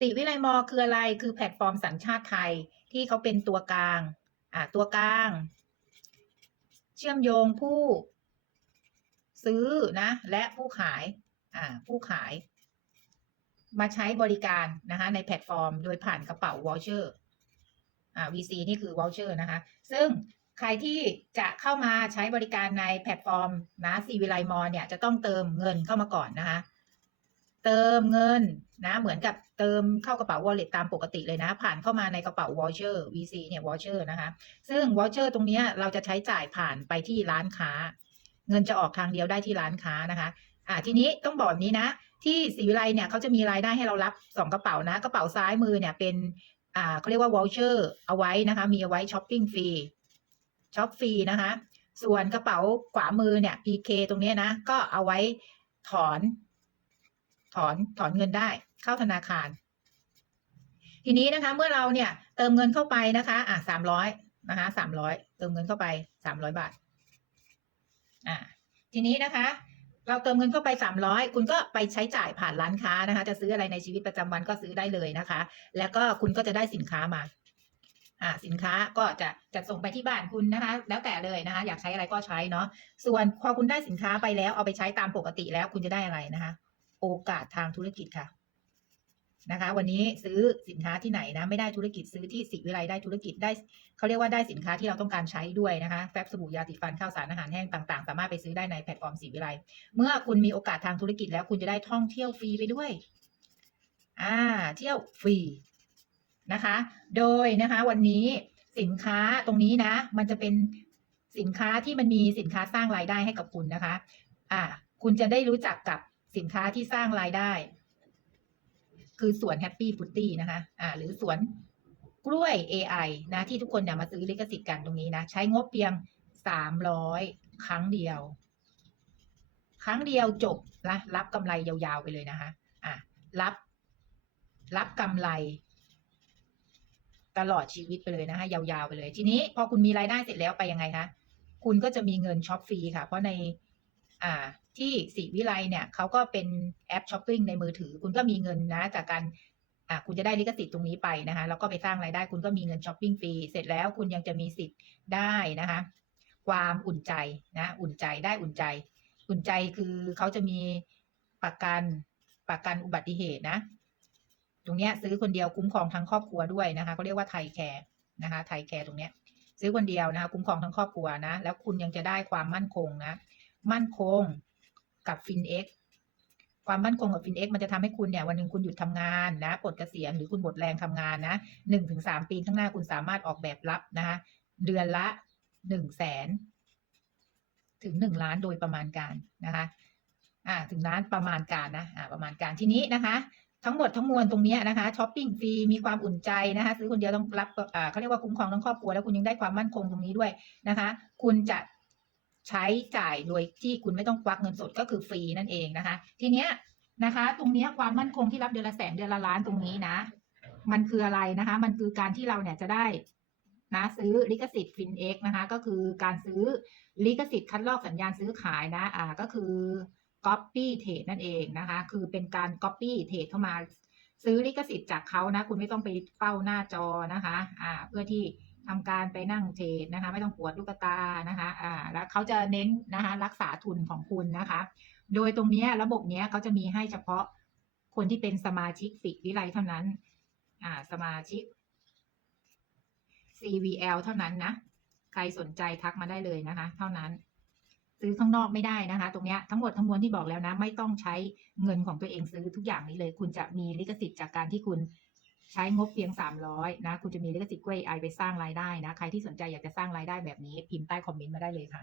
ติวิไลมอคืออะไรคือแพลตฟอร์มสัญชาติไทยที่เขาเป็นตัวกลางอ่าตัวกลาง เชื่อมโยงผู้ ซื้อนะ และผู้ขายอ่าผู้ขาย มาใช้บริการนะคะ ในแพลตฟอร์ม โดยผ่านกระเป๋าวอลเชอร์อ่า VC นี่คือวอลเชอร์นะคะ ซึ่งใครที่จะเข้ามาใช้บริการในแพลตฟอร์มนะซีวิไลมอเนี่ยจะต้องเติมเงินเข้ามาก่อนนะคะ เติมเงินนะ เหมือนกับเติมเข้ากระเป๋า wallet ตามปกติเลยนะ ผ่านเข้ามาในกระเป๋า voucher VC เนี่ย voucher นะคะ ซึ่ง voucher ตรงนี้เราจะใช้จ่ายผ่านไปที่ร้านค้า เงินจะออกทางเดียวได้ที่ร้านค้านะคะอ่าทีนี้ต้องบอกนี้นะ ที่ศรีวิไลเนี่ยเขาจะมีรายได้ให้เรารับสองกระเป๋านะ กระเป๋าซ้ายมือเนี่ยเป็นอ่าเขาเรียกว่า voucher เอาไว้นะคะ มีเอาไว้ช้อปปิ้งฟรีช็อปฟรีนะคะ ส่วนกระเป๋าขวามือเนี่ย PK ตรงนี้นะ ก็เอาไว้ถอน ถอนถอนเงินได้เข้าธนาคาร ทีนี้นะคะ เมื่อเราเนี่ย เติมเงินเข้าไปนะคะ อะสามร้อยนะคะสามร้อยเติมเงินเข้าไปสามร้อยบาท อ่า ทีนี้นะคะ เราเติมเงินเข้าไปสามร้อยคุณก็ไปใช้จ่ายผ่านร้านค้านะคะ จะซื้ออะไรในชีวิตประจำวันก็ซื้อได้เลยนะคะ แล้วก็คุณก็จะได้สินค้ามาอ่าสินค้าก็จะจะส่งไปที่บ้านคุณนะคะ แล้วแต่เลยนะคะ อยากใช้อะไรก็ใช้เนาะส่วนพอคุณได้สินค้าไปแล้วเอาไปใช้ตามปกติแล้วคุณจะได้อะไรนะคะ โอกาสทางธุรกิจค่ะนะคะ วันนี้ซื้อสินค้าที่ไหนนะ ไม่ได้ธุรกิจซื้อที่สิวิไลได้ธุรกิจได้เขาเรียกว่าได้สินค้าที่เราต้องการใช้ด้วยนะคะแฟบสบู่ยาติดฟันข้าวสารอาหารแห้งต่างๆ สามารถไปซื้อได้ในแพลตฟอร์มสิวิไลเมื่อคุณมีโอกาสทางธุรกิจแล้วคุณจะได้ท่องเที่ยวฟรีไปด้วยอ่าเที่ยวฟรีนะคะ โดยนะคะ วันนี้สินค้าตรงนี้นะ มันจะเป็นสินค้าที่มันมีสินค้าสร้างรายได้ให้กับคุณนะคะ อ่า คุณจะได้รู้จักกับ สินค้าที่สร้างรายได้ คือสวนแฮปปี้ฟุตตี้นะคะ อ่า หรือสวนกล้วย AI นะที่ทุกคนเนี่ยมาซื้อลิขสิทธิ์กันตรงนี้นะ ใช้งบเพียงสามร้อยครั้งเดียว ครั้งเดียวจบนะรับกำไรยาวๆไปเลยนะคะ อะรับ รับกำไร ตลอดชีวิตไปเลยนะคะยาวๆไปเลย ทีนี้พอคุณมีรายได้เสร็จแล้วไปยังไงคะคุณก็จะมีเงินช็อปฟรีค่ะ เพราะใน ที่สีวิไลเนี่ยเขาก็เป็นแอปช้อปปิ้งในมือถือ คุณก็มีเงินนะจากการคุณจะได้ลิขสิทธิ์ตรงนี้ไปนะคะแล้วก็ไปสร้างรายได้คุณก็มีเงินช้อปปิ้งฟรีเสร็จแล้วคุณยังจะมีสิทธิ์ได้นะคะ ความอุ่นใจนะ อุ่นใจได้อุ่นใจ อุ่นใจคือเขาจะมีประกันประกันอุบัติเหตุนะ ตรงเนี้ยซื้อคนเดียวคุ้มครองทั้งครอบครัวด้วยนะคะเขาเรียกว่าไทยแคร์นะคะไทยแคร์ตรงเนี้ย ซื้อคนเดียวนะคะ คุ้มครองทั้งครอบครัวนะ แล้วคุณยังจะได้ความมั่นคงนะ มั่นคงกับฟินเอ็กความมั่นคงกับฟินเอ็กมันจะทำให้คุณเนี่ยวันหนึ่งคุณหยุดทำงานนะปลดเกษียณหรือคุณหมดแรงทำงานนะหนึ่งถึงสามปีข้างหน้าคุณสามารถออกแบบรับนะคะเดือนละหนึ่งแสนถึงหนึ่งล้านโดยประมาณการนะคะอ่าถึงล้านประมาณการนะอ่าประมาณการทีนี้นะคะ ทั้งหมดทั้งมวลตรงนี้นะคะช้อปปิ้งฟรีมีความอุ่นใจนะคะซื้อคนเดียวต้องรับอ่าเขาเรียกว่าคุ้มครองทั้งครอบครัวแล้วคุณยังได้ความมั่นคงตรงนี้ด้วยนะคะ คุณจะ ใช้จ่ายโดยที่คุณไม่ต้องควักเงินสดก็คือฟรีนั่นเองนะคะ ทีเนี้ยนะคะ ตรงเนี้ยความมั่นคงที่รับเดือนละแสนเดือนละล้านตรงนี้นะ มันคืออะไรนะคะ มันคือการที่เราเนี่ยจะได้นะซื้อลิขสิทธิ์ฟินเอ็กนะคะ ก็คือการซื้อลิขสิทธิ์คัดลอกสัญญาณซื้อขายนะอ่าก็คือ Copy Trade นั่นเองนะคะ คือเป็นการ Copy Trade เข้ามาซื้อลิขสิทธิ์จากเขานะ คุณไม่ต้องไปเฝ้าหน้าจอนะคะ อ่า เพื่อที่ ทำการไปนั่งเทรดนะคะ ไม่ต้องปวดลูกตานะคะอ่าแล้วเขาจะเน้นนะคะรักษาทุนของคุณนะคะ โดยตรงนี้ระบบเนี้ยเขาจะมีให้เฉพาะคนที่เป็นสมาชิกฟิกวิไลเท่านั้นอ่าสมาชิก CVL เท่านั้นนะ ใครสนใจทักมาได้เลยนะคะ เท่านั้น ซื้อข้างนอกไม่ได้นะคะ ตรงเนี้ยทั้งหมดทั้งมวลที่บอกแล้วนะ ไม่ต้องใช้เงินของตัวเองซื้อทุกอย่างนี้เลย คุณจะมีลิขสิทธิ์จากการที่คุณ ใช้งบเพียงสามร้อยนะ คุณจะมีลิขสิทธิ์กล้วยไอไปสร้างรายได้นะ ใครที่สนใจอยากจะสร้างรายได้แบบนี้ พิมพ์ใต้คอมเมนต์มาได้เลยค่ะ